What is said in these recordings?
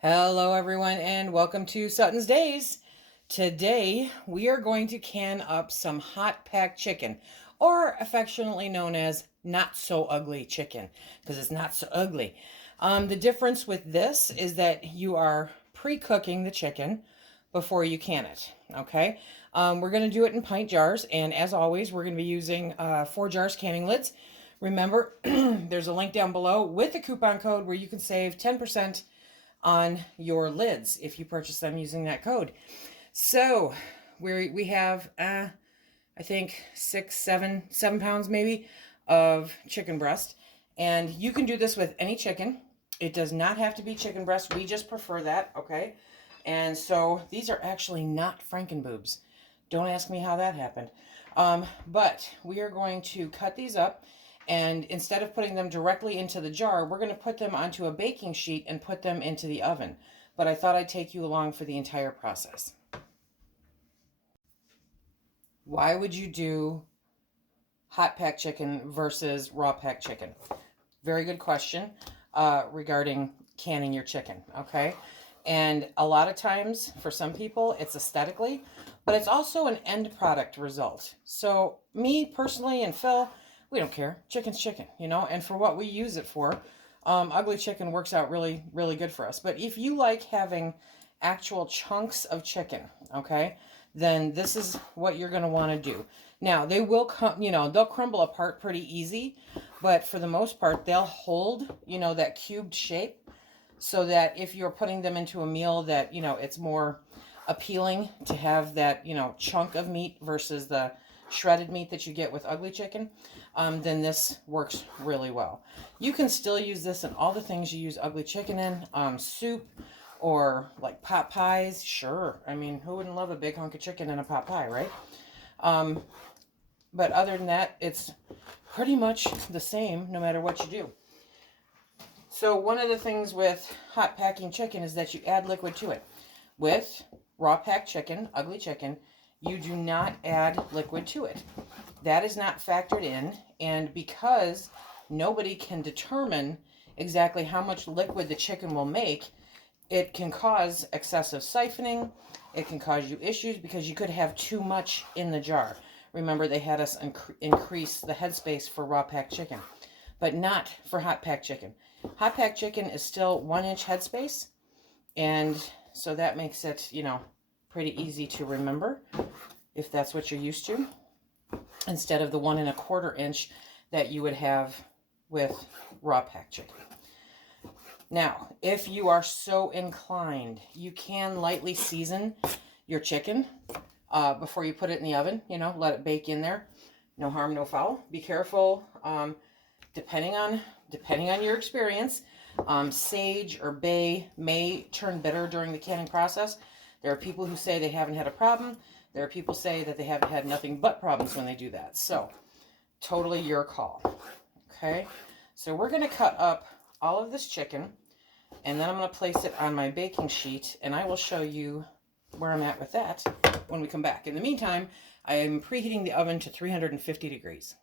Hello everyone and welcome to Sutton's Days. Today we are going to can up some hot packed chicken, or affectionately known as not so ugly chicken, because it's not so ugly. The difference with this is that you are pre-cooking the chicken before you can it, okay? We're going to do it in pint jars, and as always we're going to be using Forjars canning lids. Remember, there's a link down below with the coupon code where you can save 10% on your lids if you purchase them using that code. So we have I think 7 pounds maybe of chicken breast, and you can do this with any chicken. It does not have to be chicken breast. We just prefer that, okay? And so these are actually not Frankenboobs. Don't ask me how that happened. But we are going to cut these up, and instead of putting them directly into the jar, we're going to put them onto a baking sheet and put them into the oven. But I thought I'd take you along for the entire process. Why would you do hot packed chicken versus raw packed chicken? Very good question regarding canning your chicken, okay? And a lot of times, for some people, it's aesthetically, but it's also an end product result. So me personally and Phil, we don't care. Chicken's chicken, you know, and for what we use it for, ugly chicken works out really, really good for us. But if you like having actual chunks of chicken, okay, then this is what you're going to want to do. Now, they will come, you know, they'll crumble apart pretty easy, but for the most part, they'll hold, you know, that cubed shape, so that if you're putting them into a meal that, you know, it's more appealing to have that, you know, chunk of meat versus the shredded meat that you get with ugly chicken, then this works really well. You can still use this in all the things you use ugly chicken in, soup or like pot pies. Sure, I mean, who wouldn't love a big hunk of chicken in a pot pie, right? But other than that, it's pretty much the same no matter what you do. So one of the things with hot packing chicken is that you add liquid to it. With raw packed chicken, ugly chicken, you do not add liquid to it. That is not factored in, and because nobody can determine exactly how much liquid the chicken will make, it can cause excessive siphoning. It can cause you issues because you could have too much in the jar. Remember, they had us increase the headspace for raw packed chicken, but not for hot packed chicken. Hot packed chicken is still 1-inch headspace, and so that makes it, you know, pretty easy to remember if that's what you're used to, instead of the 1 1/4 inch that you would have with raw packed chicken. Now, if you are so inclined, you can lightly season your chicken before you put it in the oven. You know, let it bake in there. No harm, no foul. Be careful. Depending on your experience, sage or bay may turn bitter during the canning process. There are people who say they haven't had a problem. There are people who say that they haven't had nothing but problems when they do that. So, totally your call. Okay, so we're going to cut up all of this chicken, and then I'm going to place it on my baking sheet, and I will show you where I'm at with that when we come back. In the meantime, I am preheating the oven to 350 degrees.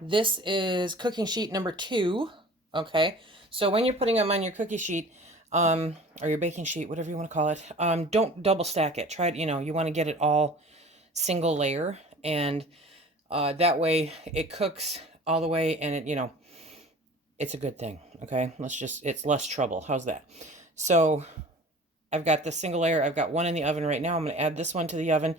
This is cooking sheet number 2, okay? So when you're putting them on your cookie sheet, or your baking sheet, whatever you want to call it, don't double stack it. Try it, you know, you want to get it all single layer, and that way it cooks all the way, and it, you know, it's a good thing, okay? It's less trouble. How's that? So I've got the single layer. I've got one in the oven right now. I'm going to add this one to the oven,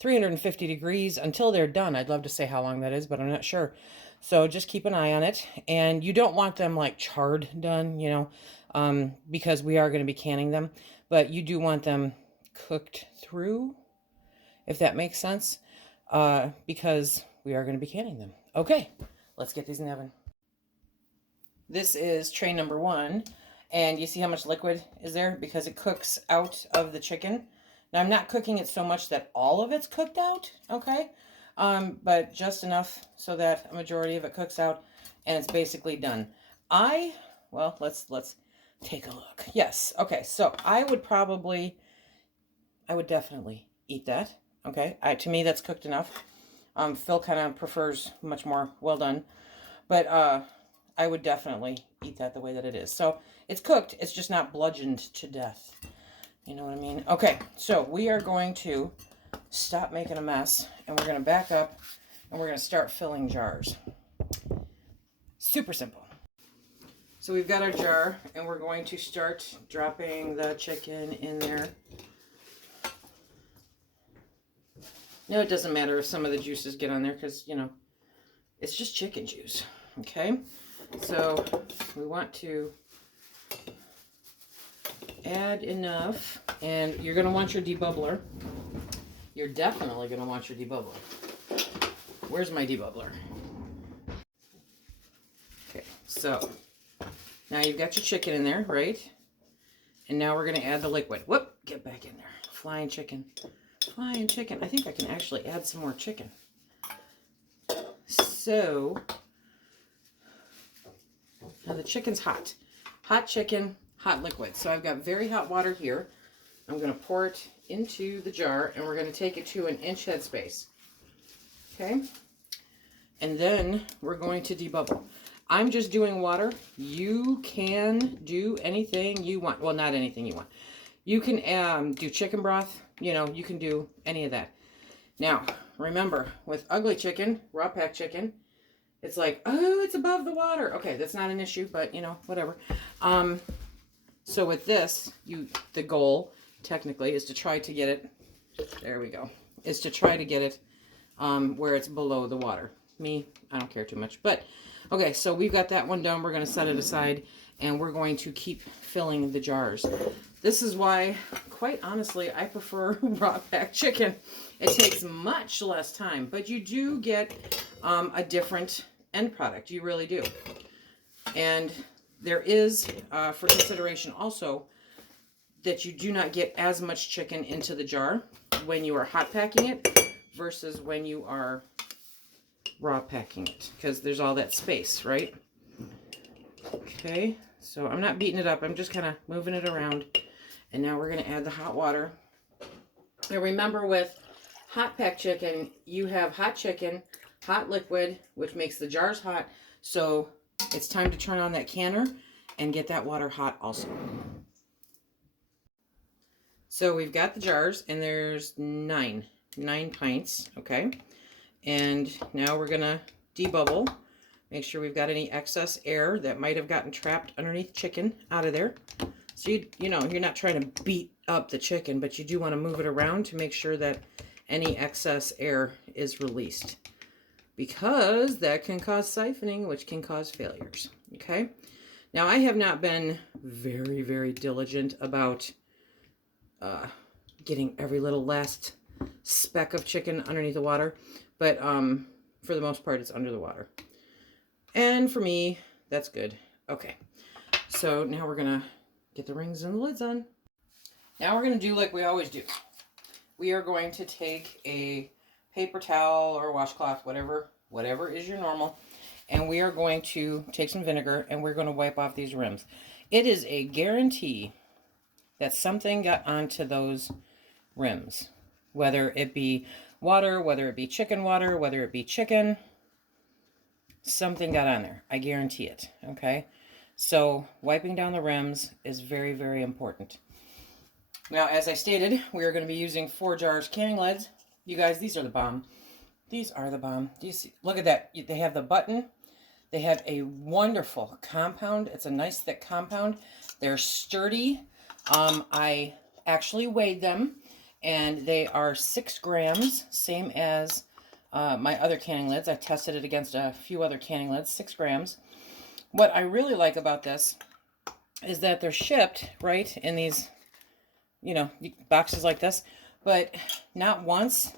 350 degrees until they're done. I'd love to say how long that is, but I'm not sure. So just keep an eye on it. And you don't want them like charred done, you know, because we are going to be canning them. But you do want them cooked through, if that makes sense, because we are going to be canning them. Okay, let's get these in the oven. This is tray number 1. And you see how much liquid is there? Because it cooks out of the chicken. Now, I'm not cooking it so much that all of it's cooked out, okay? But just enough so that a majority of it cooks out, and it's basically done. Well, let's take a look. Yes, okay, so I would definitely eat that, okay? To me, that's cooked enough. Phil kind of prefers much more well done. But I would definitely eat that the way that it is. So it's cooked. It's just not bludgeoned to death. You know what I mean? Okay, so we are going to stop making a mess, and we're going to back up, and we're going to start filling jars. Super simple. So we've got our jar, and we're going to start dropping the chicken in there. No, it doesn't matter if some of the juices get on there because, you know, it's just chicken juice. Okay, so we want to add enough, and you're going to want your debubbler. You're definitely going to want your debubbler. Where's my debubbler? Okay, so now you've got your chicken in there, right? And now we're going to add the liquid. Whoop, get back in there. Flying chicken. Flying chicken. I think I can actually add some more chicken. So, now the chicken's hot. Hot chicken, hot liquid. So I've got very hot water here. I'm going to pour it into the jar, and we're going to take it to an inch headspace. Okay? And then we're going to debubble. I'm just doing water. You can do anything you want. Well, not anything you want. You can do chicken broth. You know, you can do any of that. Now, remember, with ugly chicken, raw pack chicken, it's like, oh, it's above the water. Okay, that's not an issue, but, you know, whatever. So with this, the goal, technically, is to try to get it, there we go, is to try to get it where it's below the water. Me, I don't care too much. But, okay, so we've got that one done. We're going to set it aside, and we're going to keep filling the jars. This is why, quite honestly, I prefer raw pack chicken. It takes much less time, but you do get a different end product. You really do. And there is, for consideration also, that you do not get as much chicken into the jar when you are hot packing it versus when you are raw packing it, because there's all that space, right? Okay, so I'm not beating it up. I'm just kind of moving it around. And now we're going to add the hot water. And remember, with hot pack chicken, you have hot chicken, hot liquid, which makes the jars hot. So it's time to turn on that canner and get that water hot also. So we've got the jars, and there's nine pints, okay? And now we're going to debubble. Make sure we've got any excess air that might have gotten trapped underneath chicken out of there. So, you know, you're not trying to beat up the chicken, but you do want to move it around to make sure that any excess air is released, because that can cause siphoning, which can cause failures, okay? Now, I have not been very, very diligent about getting every little last speck of chicken underneath the water, but for the most part, it's under the water. And for me, that's good. Okay, so now we're going to get the rings and the lids on. Now we're going to do like we always do. We are going to take a paper towel or a washcloth, whatever is your normal, and we are going to take some vinegar, and we're going to wipe off these rims. It is a guarantee that something got onto those rims, whether it be water, whether it be chicken water, whether it be chicken, something got on there. I guarantee it, okay? So wiping down the rims is very, very important. Now, as I stated, we are going to be using Forjars canning lids. You guys, these are the bomb. These are the bomb. Do you see? Look at that. They have the button. They have a wonderful compound. It's a nice thick compound. They're sturdy. I actually weighed them, and they are 6 grams, same as my other canning lids. I tested it against a few other canning lids, 6 grams. What I really like about this is that they're shipped, right, in these, you know, boxes like this, but not once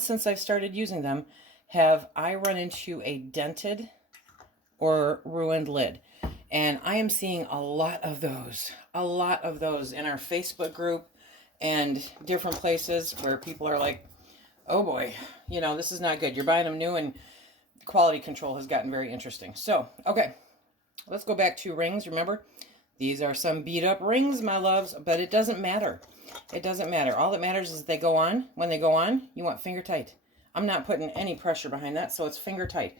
since I've started using them have I run into a dented or ruined lid. And I am seeing a lot of those in our Facebook group and different places where people are like, oh boy, you know, this is not good. You're buying them new, and quality control has gotten very interesting. So, okay, let's go back to rings. Remember, these are some beat up rings, my loves, but it doesn't matter. It doesn't matter. All that matters is they go on. When they go on, you want finger tight. I'm not putting any pressure behind that, so it's finger tight.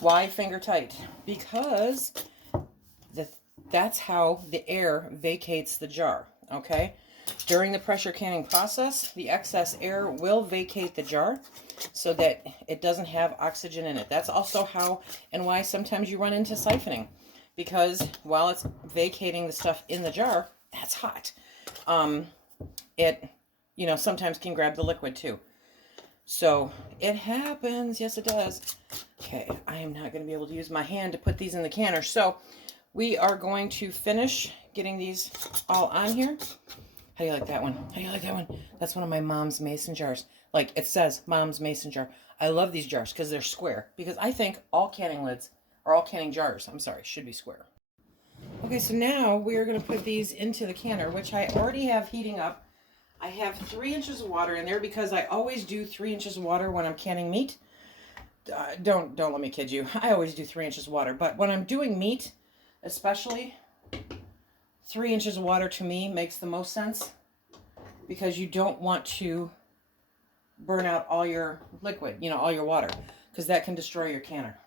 Why finger tight? Because that's how the air vacates the jar, okay? During the pressure canning process, the excess air will vacate the jar so that it doesn't have oxygen in it. That's also how and why sometimes you run into siphoning, because while it's vacating the stuff in the jar, that's hot. It, you know, sometimes can grab the liquid too. So it happens. Yes, it does. Okay, I am not going to be able to use my hand to put these in the canner. So we are going to finish getting these all on here. How do you like that one? How do you like that one? That's one of my mom's mason jars. Like it says, mom's mason jar. I love these jars because they're square. Because I think all canning lids, or all canning jars, I'm sorry, should be square. Okay, so now we are going to put these into the canner, which I already have heating up. I have 3 inches of water in there because I always do 3 inches of water when I'm canning meat. Don't let me kid you. I always do 3 inches of water. But when I'm doing meat, especially, 3 inches of water to me makes the most sense because you don't want to burn out all your liquid, you know, all your water, because that can destroy your canner.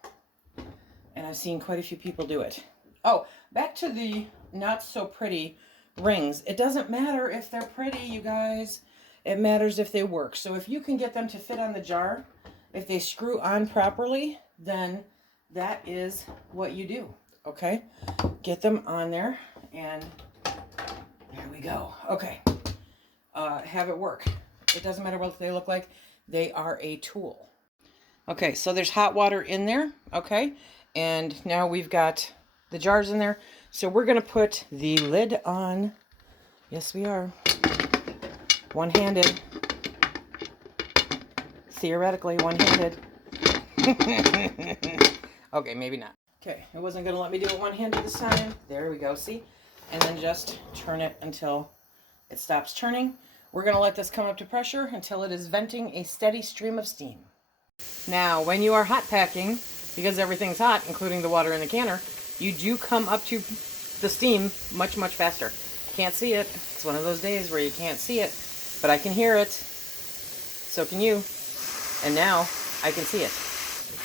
And I've seen quite a few people do it. Oh, back to the not so pretty rings. It doesn't matter if they're pretty, you guys. It matters if they work. So if you can get them to fit on the jar, if they screw on properly, then that is what you do, okay? Get them on there, and there we go. Okay, have it work. It doesn't matter what they look like. They are a tool. Okay, so there's hot water in there, okay? And now we've got the jars in there. So we're going to put the lid on. Yes, we are. One-handed. Theoretically, one-handed. Okay, maybe not. Okay, it wasn't going to let me do it one-handed this time. There we go, see? And then just turn it until it stops turning. We're going to let this come up to pressure until it is venting a steady stream of steam. Now, when you are hot packing, because everything's hot, including the water in the canner, you do come up to the steam much, much faster. Can't see it. It's one of those days where you can't see it, but I can hear it. So can you. And now I can see it.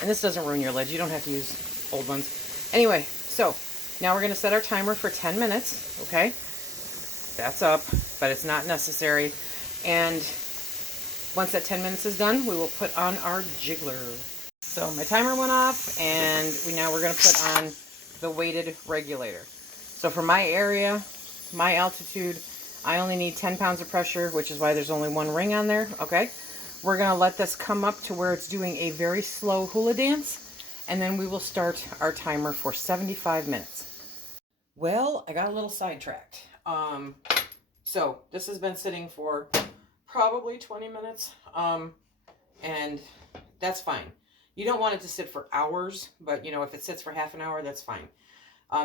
And this doesn't ruin your lids. You don't have to use old ones. Anyway, so now we're going to set our timer for 10 minutes, okay? That's up, but it's not necessary. And once that 10 minutes is done, we will put on our jiggler. So my timer went off, and now we're going to put on the weighted regulator. So for my area, my altitude, I only need 10 pounds of pressure, which is why there's only one ring on there, okay? We're going to let this come up to where it's doing a very slow hula dance, and then we will start our timer for 75 minutes. Well, I got a little sidetracked. So this has been sitting for probably 20 minutes, and that's fine. You don't want it to sit for hours, but you know, if it sits for half an hour, that's fine.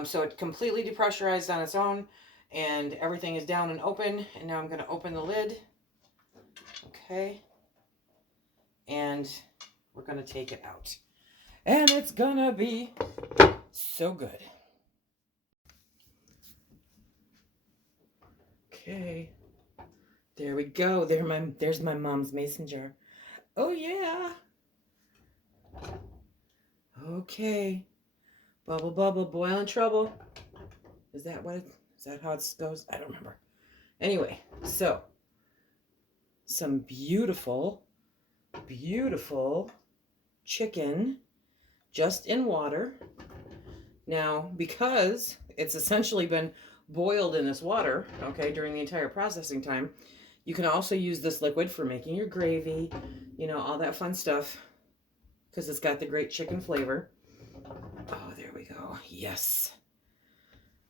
So it completely depressurized on its own, and everything is down and open. And now I'm going to open the lid. Okay. And we're going to take it out. And it's going to be so good. Okay. There we go. There's my mom's mason jar. Oh, yeah. Okay. Bubble, bubble, boiling trouble. Is that how it goes? I don't remember. Anyway, so some beautiful, beautiful chicken just in water. Now, because it's essentially been boiled in this water, okay, during the entire processing time, you can also use this liquid for making your gravy, you know, all that fun stuff, because it's got the great chicken flavor. Oh, there we go. Yes.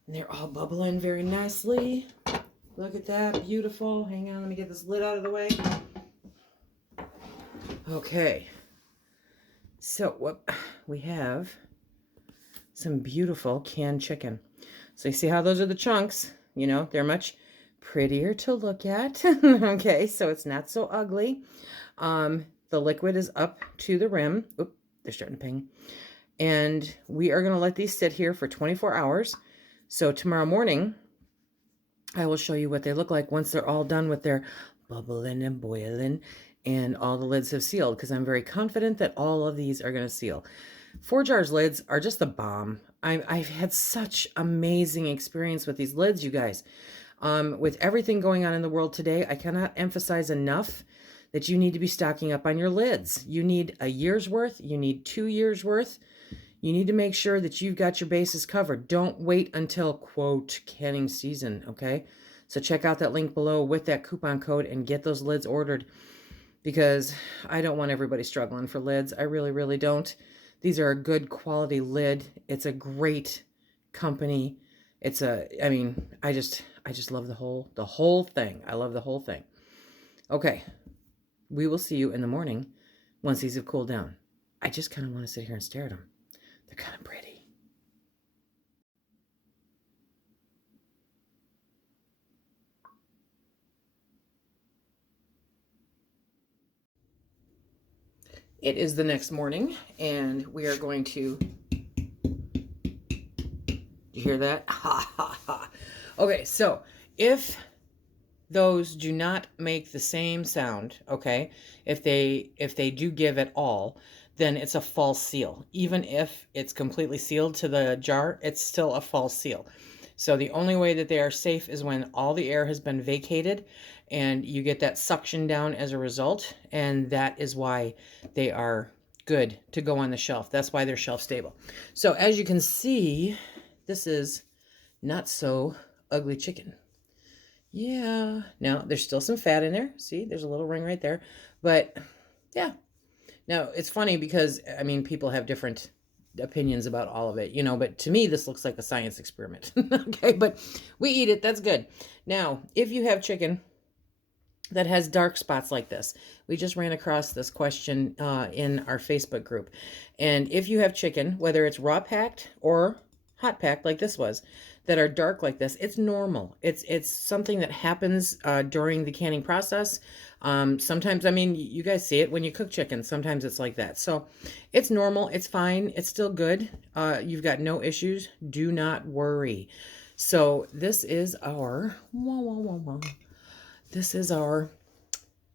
And they're all bubbling very nicely. Look at that. Beautiful. Hang on. Let me get this lid out of the way. Okay. So what we have, some beautiful canned chicken. So you see how those are the chunks? You know, they're much prettier to look at. Okay, so it's not so ugly. The liquid is up to the rim. Oop, they're starting to ping. And we are going to let these sit here for 24 hours. So tomorrow morning, I will show you what they look like once they're all done with their bubbling and boiling and all the lids have sealed because I'm very confident that all of these are going to seal. Forjars lids are just the bomb. I've had such amazing experience with these lids, you guys. With everything going on in the world today, I cannot emphasize enough that you need to be stocking up on your lids. You need a year's worth. You need 2 years worth. You need to make sure that you've got your bases covered. Don't wait until, quote, canning season, okay? So check out that link below with that coupon code and get those lids ordered, because I don't want everybody struggling for lids. I really, really don't. These are a good quality lid. It's a great company. I mean, I just love the whole thing. I love the whole thing. Okay. We will see you in the morning once these have cooled down. I just kind of want to sit here and stare at them. They're kind of pretty. It is the next morning, and we are going to... You hear that? Ha, ha, ha. Okay, so if those do not make the same sound, okay, if they do give at all, then it's a false seal. Even if it's completely sealed to the jar, it's still a false seal. So the only way that they are safe is when all the air has been vacated and you get that suction down as a result, and that is why they are good to go on the shelf. That's why they're shelf stable. So as you can see, this is not so ugly chicken. Yeah. Now, there's still some fat in there. See, there's a little ring right there. But, yeah. Now, it's funny because, I mean, people have different opinions about all of it, you know, but to me, this looks like a science experiment. Okay, but we eat it. That's good. Now, if you have chicken that has dark spots like this, we just ran across this question in our Facebook group. And if you have chicken, whether it's raw packed or hot packed like this was, that are dark like this, it's normal. It's something that happens during the canning process. Sometimes, I mean, you guys see it when you cook chicken. Sometimes it's like that. So it's normal. It's fine. It's still good. You've got no issues. Do not worry. So this is our, this is our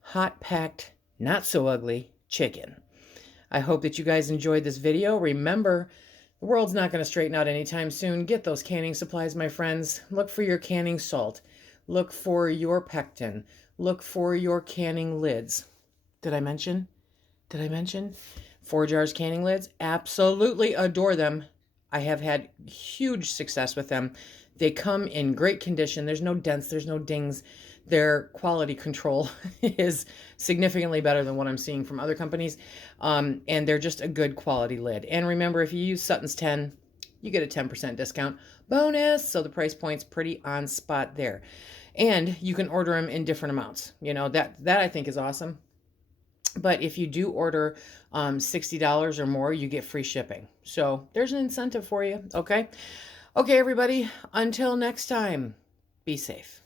hot packed, not so ugly chicken. I hope that you guys enjoyed this video. Remember, the world's not going to straighten out anytime soon. Get those canning supplies, my friends. Look for your canning salt. Look for your pectin. Look for your canning lids. Did I mention? Forjars canning lids? Absolutely adore them. I have had huge success with them. They come in great condition. There's no dents. There's no dings. Their quality control is significantly better than what I'm seeing from other companies. And they're just a good quality lid. And remember, if you use Sutton's 10, you get a 10% discount bonus. So the price point's pretty on spot there. And you can order them in different amounts. You know, that I think is awesome. But if you do order $60 or more, you get free shipping. So there's an incentive for you. Okay. Okay, everybody. Until next time, be safe.